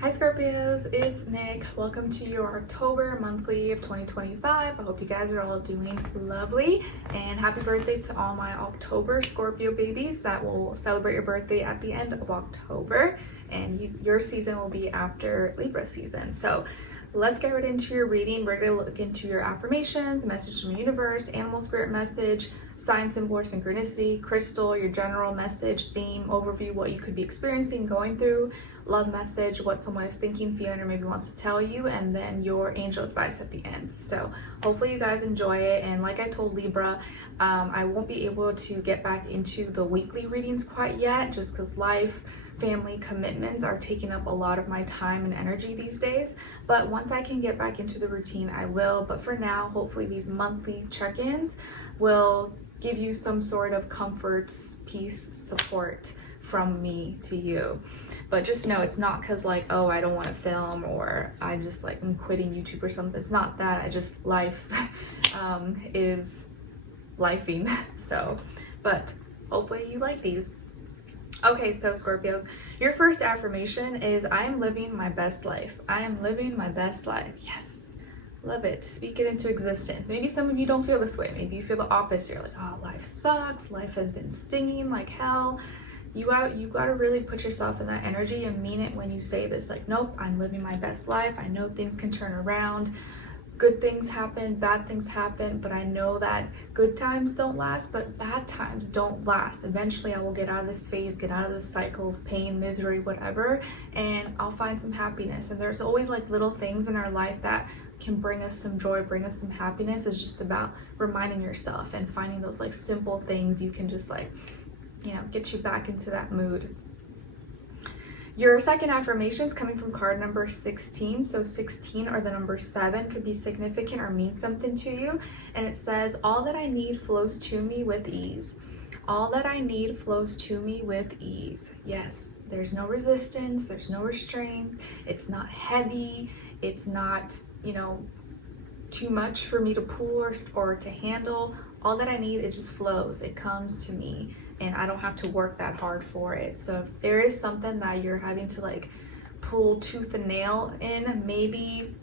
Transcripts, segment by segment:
Hi Scorpios, it's Nick. Welcome to your October monthly of 2025. I hope you guys are all doing lovely, and happy birthday to all my October Scorpio babies that will celebrate your birthday at the end of October, and your season will be after Libra season. So let's get right into your reading. We're going to look into your affirmations, message from the universe, animal spirit message, sign, symbol, or synchronicity, crystal, your general message, theme, overview, what you could be experiencing, going through, love message, what someone is thinking, feeling, or maybe wants to tell you, and then your angel advice at the end. So hopefully you guys enjoy it. And like I told Libra, I won't be able to get back into the weekly readings quite yet, just because life, family commitments are taking up a lot of my time and energy these days. But once I can get back into the routine, I will. But for now, hopefully these monthly check-ins will give you some sort of comfort, peace, support from me to you. But just know it's not because like, oh, I don't want to film, or I just like I'm quitting YouTube or something. It's not that. I just, life is lifing. So, but hopefully you like these. Okay, so Scorpios, your first affirmation is I am living my best life. I am living my best life. Yes. Love it. Speak it into existence. Maybe some of you don't feel this way. Maybe you feel the opposite. You're like, oh, life sucks. Life has been stinging like hell. You gotta really put yourself in that energy and mean it when you say this. Like, nope, I'm living my best life. I know things can turn around. Good things happen, bad things happen, but I know that good times don't last, but bad times don't last. Eventually I will get out of this phase, get out of this cycle of pain, misery, whatever, and I'll find some happiness. And there's always like little things in our life that can bring us some joy, bring us some happiness. It's just about reminding yourself and finding those like simple things you can just like, you know, get you back into that mood. Your second affirmation is coming from card number 16. So 16 or the number 7 could be significant or mean something to you. And it says, all that I need flows to me with ease. All that I need flows to me with ease. Yes, there's no resistance, there's no restraint. It's not heavy. It's not, you know, too much for me to pull or to handle. All that I need, it just flows. It comes to me, and I don't have to work that hard for it. So if there is something that you're having to like pull tooth and nail in, maybe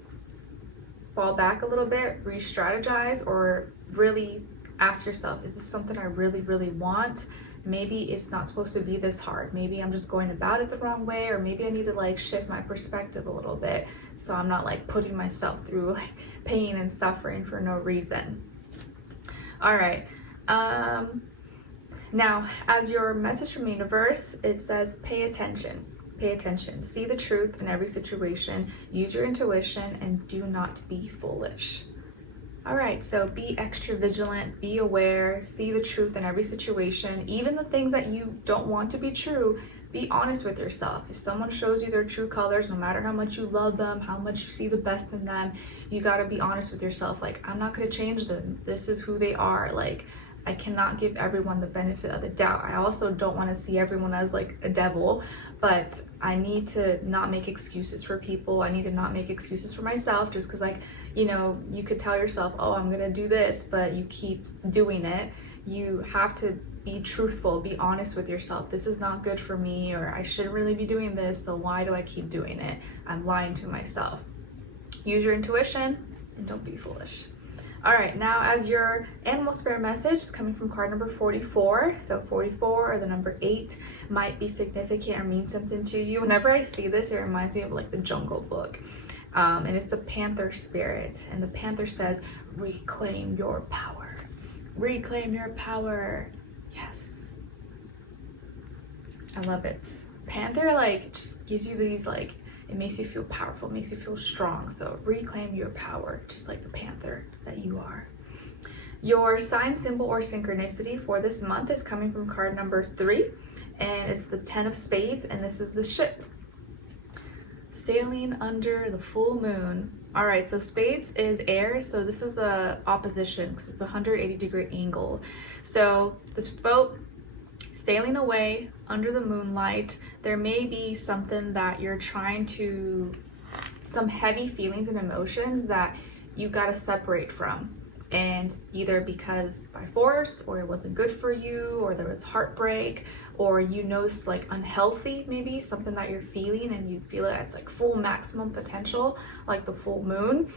fall back a little bit, re-strategize, or really ask yourself, is this something I really, really want? Maybe it's not supposed to be this hard. Maybe I'm just going about it the wrong way, or maybe I need to like shift my perspective a little bit so I'm not like putting myself through like pain and suffering for no reason. All right. Now, as your message from the universe, it says, pay attention. Pay attention. See the truth in every situation. Use your intuition and do not be foolish. All right, so be extra vigilant, be aware, see the truth in every situation, even the things that you don't want to be true. Be honest with yourself. If someone shows you their true colors, no matter how much you love them, how much you see the best in them, you got to be honest with yourself. Like, I'm not going to change them. This is who they are. Like, I cannot give everyone the benefit of the doubt. I also don't want to see everyone as like a devil, but I need to not make excuses for people. I need to not make excuses for myself, just because, like, you know, you could tell yourself, oh, I'm going to do this, but you keep doing it. You have to be truthful, be honest with yourself. This is not good for me, or I shouldn't really be doing this, so why do I keep doing it? I'm lying to myself. Use your intuition and don't be foolish. All right, now as your animal spirit message is coming from card number 44. So 44 or the number 8 might be significant or mean something to you. Whenever I see this, it reminds me of like the Jungle Book. And it's the panther spirit. And the panther says, reclaim your power. Reclaim your power. Yes. I love it. Panther like just gives you these like, it makes you feel powerful, makes you feel strong. So reclaim your power, just like the panther that you are. Your sign, symbol, or synchronicity for this month is coming from card number 3, and it's the 10 of Spades, and this is the ship sailing under the full moon. All right, so Spades is air, so this is a opposition because it's a 180-degree angle. So the boat sailing away under the moonlight. There may be something that you're trying to, some heavy feelings and emotions that you got to separate from. And either because by force, or it wasn't good for you, or there was heartbreak, or you notice like unhealthy, maybe something that you're feeling and you feel that it's like full maximum potential, like the full moon.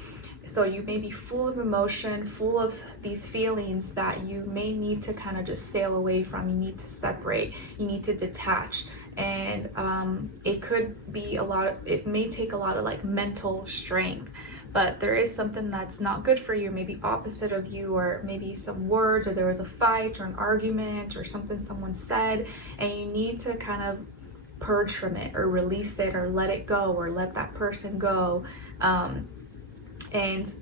So you may be full of emotion, full of these feelings that you may need to kind of just sail away from. You need to separate, you need to detach. And it could be it may take a lot of like mental strength, but there is something that's not good for you, maybe opposite of you, or maybe some words, or there was a fight or an argument or something someone said, and you need to kind of purge from it or release it or let it go or let that person go, and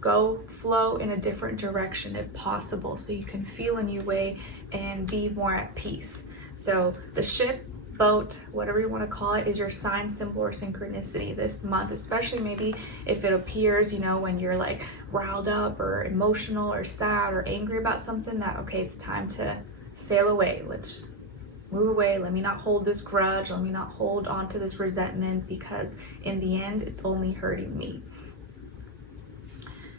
go flow in a different direction if possible, so you can feel a new way and be more at peace. So the ship, boat, whatever you want to call it, is your sign, symbol, or synchronicity this month, especially maybe if it appears, you know, when you're like riled up or emotional or sad or angry about something, that okay, it's time to sail away. Let's just move away. Let me not hold this grudge. Let me not hold on to this resentment, because in the end, it's only hurting me.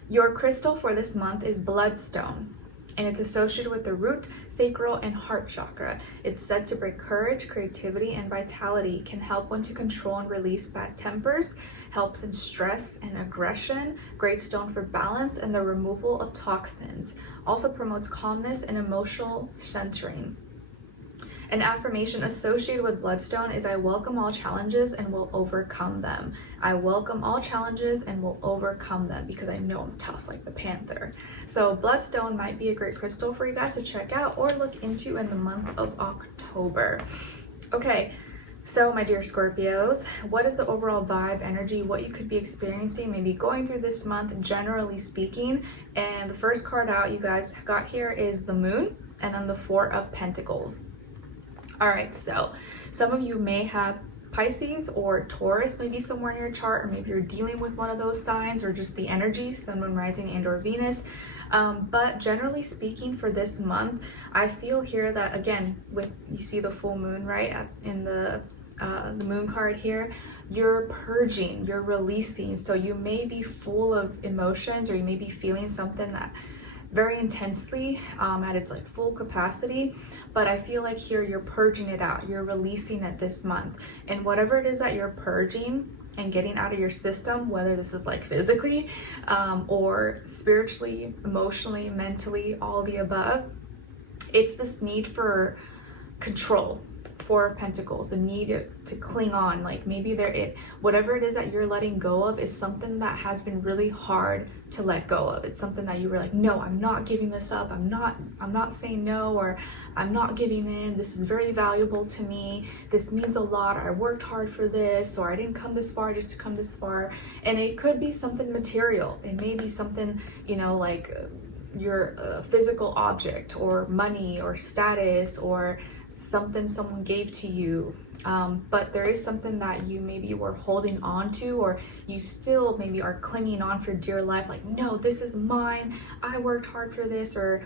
Your crystal for this month is bloodstone, and it's associated with the root, sacral, and heart chakra. It's said to bring courage, creativity, and vitality, can help one to control and release bad tempers, helps in stress and aggression, great stone for balance and the removal of toxins. Also promotes calmness and emotional centering. An affirmation associated with bloodstone is, I welcome all challenges and will overcome them. I welcome all challenges and will overcome them, because I know I'm tough like the panther. So bloodstone might be a great crystal for you guys to check out or look into in the month of October. Okay, so my dear Scorpios, what is the overall vibe, energy, what you could be experiencing, maybe going through this month, generally speaking? And the first card out you guys got here is the Moon, and then the Four of Pentacles. All right, so some of you may have Pisces or Taurus maybe somewhere in your chart, or maybe you're dealing with one of those signs, or just the energy, Sun, Moon, Rising, and or Venus. But generally speaking for this month, I feel here that, again, you see the full moon, right, in the moon card here, you're purging, you're releasing. So you may be full of emotions, or you may be feeling something that very intensely at its like full capacity, but I feel like here you're purging it out, you're releasing it this month. And whatever it is that you're purging and getting out of your system, whether this is like physically or spiritually, emotionally, mentally, all the above, it's this need for control. Four of Pentacles, the need to cling on, like maybe whatever it is that you're letting go of is something that has been really hard to let go of. It's something that you were like, no, I'm not giving this up. I'm not saying no, or I'm not giving in. This is very valuable to me. This means a lot. I worked hard for this, or I didn't come this far just to come this far. And it could be something material. It may be something, you know, like your physical object, or money, or status, or something someone gave to you, but there is something that you maybe were holding on to, or you still maybe are clinging on for dear life, like, no, this is mine, I worked hard for this, or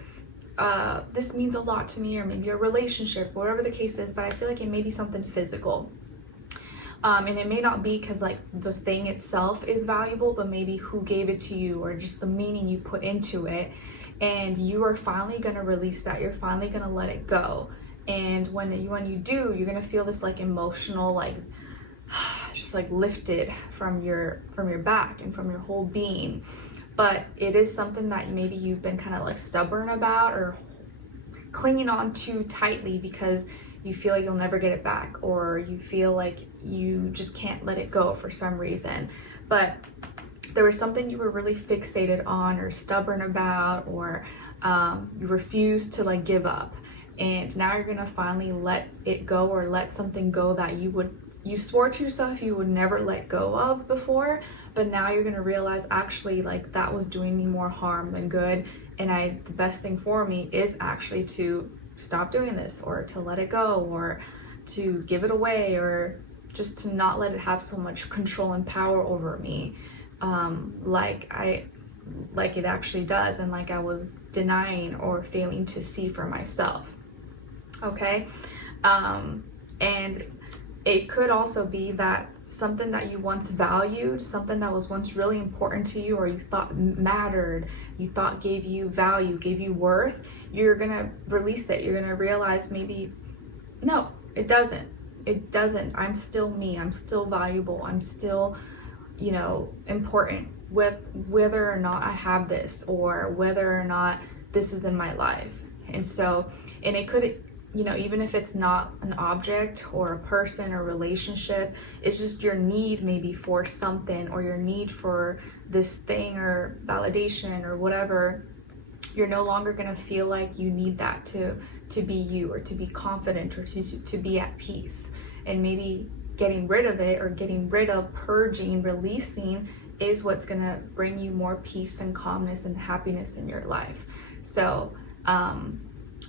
this means a lot to me, or maybe a relationship, whatever the case is. But I feel like it may be something physical, and it may not be because like the thing itself is valuable, but maybe who gave it to you, or just the meaning you put into it. And you are finally going to release that, you're finally going to let it go. And when you do, you're gonna feel this like emotional, like just like lifted from your back and from your whole being. But it is something that maybe you've been kind of like stubborn about, or clinging on too tightly because you feel like you'll never get it back, or you feel like you just can't let it go for some reason. But there was something you were really fixated on or stubborn about, or you refused to like give up. And now you're gonna finally let it go, or let something go that you swore to yourself you would never let go of before, but now you're gonna realize, actually, like, that was doing me more harm than good, and the best thing for me is actually to stop doing this, or to let it go, or to give it away, or just to not let it have so much control and power over me, like it actually does, and like I was denying or failing to see for myself. Okay, and it could also be that something that you once valued, something that was once really important to you, or you thought mattered, you thought gave you value, gave you worth, you're gonna release it. You're gonna realize maybe, no, it doesn't. It doesn't. I'm still me. I'm still valuable. I'm still, you know, important, with whether or not I have this, or whether or not this is in my life. And so, and it could, you know, even if it's not an object or a person or relationship, it's just your need maybe for something, or your need for this thing or validation or whatever. You're no longer going to feel like you need that to be you, or to be confident, or to be at peace. And maybe getting rid of it, or getting rid of, purging, releasing, is what's going to bring you more peace and calmness and happiness in your life. So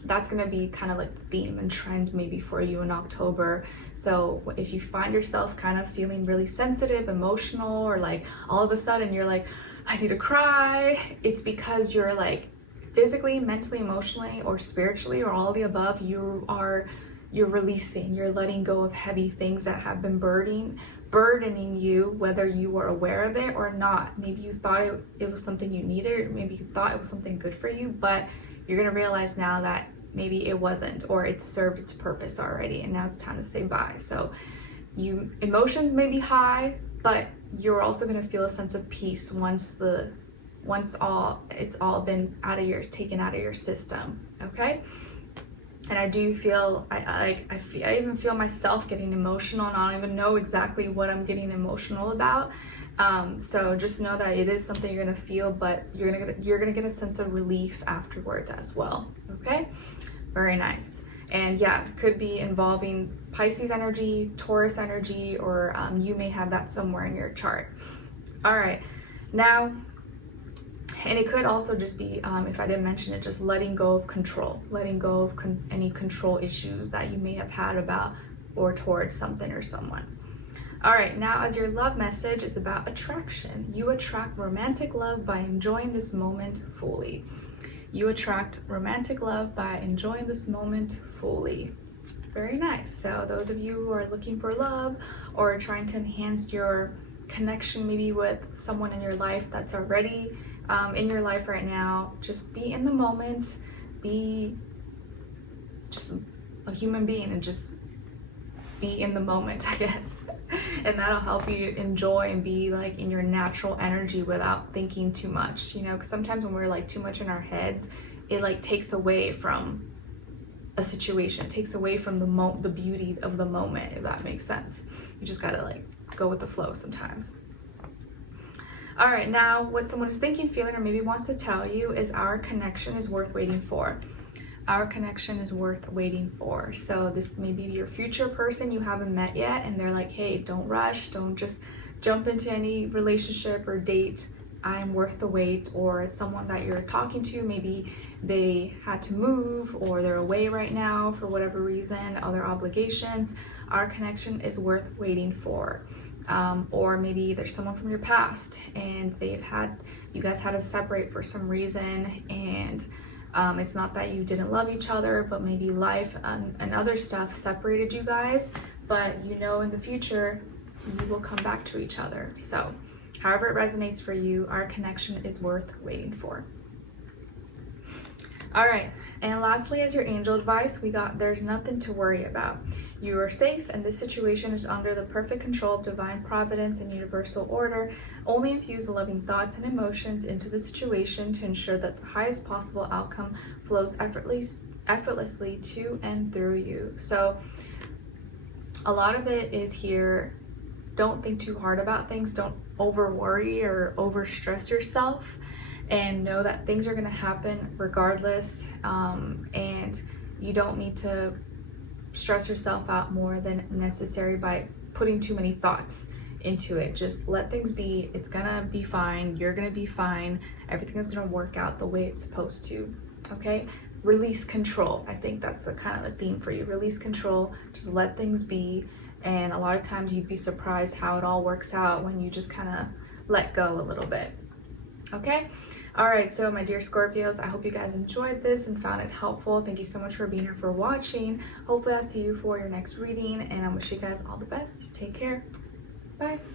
that's going to be kind of like the theme and trend maybe for you in October. So if you find yourself kind of feeling really sensitive, emotional, or like all of a sudden you're like, I need to cry, it's because you're like physically, mentally, emotionally, or spiritually, or all of the above, you're releasing, you're letting go of heavy things that have been burdening you, whether you were aware of it or not. Maybe you thought it was something you needed, or maybe you thought it was something good for you, but you're gonna realize now that maybe it wasn't, or it served its purpose already, and now it's time to say bye. So emotions may be high, but you're also gonna feel a sense of peace once it's all been taken out of your system. Okay. And I do feel, I even feel myself getting emotional, and I don't even know exactly what I'm getting emotional about. So just know that it is something you're gonna feel, but you're gonna get a sense of relief afterwards as well. Okay, very nice. And yeah, it could be involving Pisces energy, Taurus energy, or you may have that somewhere in your chart. All right, now. And it could also just be, if I didn't mention it, just letting go of control, letting go of any control issues that you may have had about or towards something or someone. All right, now as your love message is about attraction. You attract romantic love by enjoying this moment fully. You attract romantic love by enjoying this moment fully. Very nice. So those of you who are looking for love, or trying to enhance your connection maybe with someone in your life that's already in your life right now, just be in the moment, be just a human being, and just be in the moment, I guess. And that'll help you enjoy and be like in your natural energy without thinking too much, you know, because sometimes when we're like too much in our heads, it like takes away from a situation, it takes away from the beauty of the moment, if that makes sense. You just gotta like go with the flow sometimes. All right, now what someone is thinking, feeling, or maybe wants to tell you is our connection is worth waiting for. Our connection is worth waiting for. So this may be your future person you haven't met yet, and they're like, hey, don't rush, don't just jump into any relationship or date. I'm worth the wait. Or someone that you're talking to, maybe they had to move, or they're away right now for whatever reason, other obligations. Our connection is worth waiting for. Or maybe there's someone from your past, and you guys had to separate for some reason, and it's not that you didn't love each other, but maybe life and other stuff separated you guys, but you know in the future you will come back to each other. So however it resonates for you, our connection is worth waiting for. All right, and lastly, as your angel advice, we got there's nothing to worry about. You are safe, and this situation is under the perfect control of divine providence and universal order. Only infuse loving thoughts and emotions into the situation to ensure that the highest possible outcome flows effortlessly to and through you. So a lot of it is here, don't think too hard about things, don't over worry or over stress yourself, and know that things are going to happen regardless, and you don't need to stress yourself out more than necessary by putting too many thoughts into it. Just let things be. It's gonna be fine. You're gonna be fine. Everything is gonna work out the way it's supposed to. Okay, release control. I think that's the kind of the theme for you. Release control. Just let things be. And a lot of times you'd be surprised how it all works out when you just kind of let go a little bit. Okay, all right, so my dear Scorpios, I hope you guys enjoyed this and found it helpful. Thank you so much for being here, for watching. Hopefully I'll see you for your next reading, and I wish you guys all the best. Take care. Bye.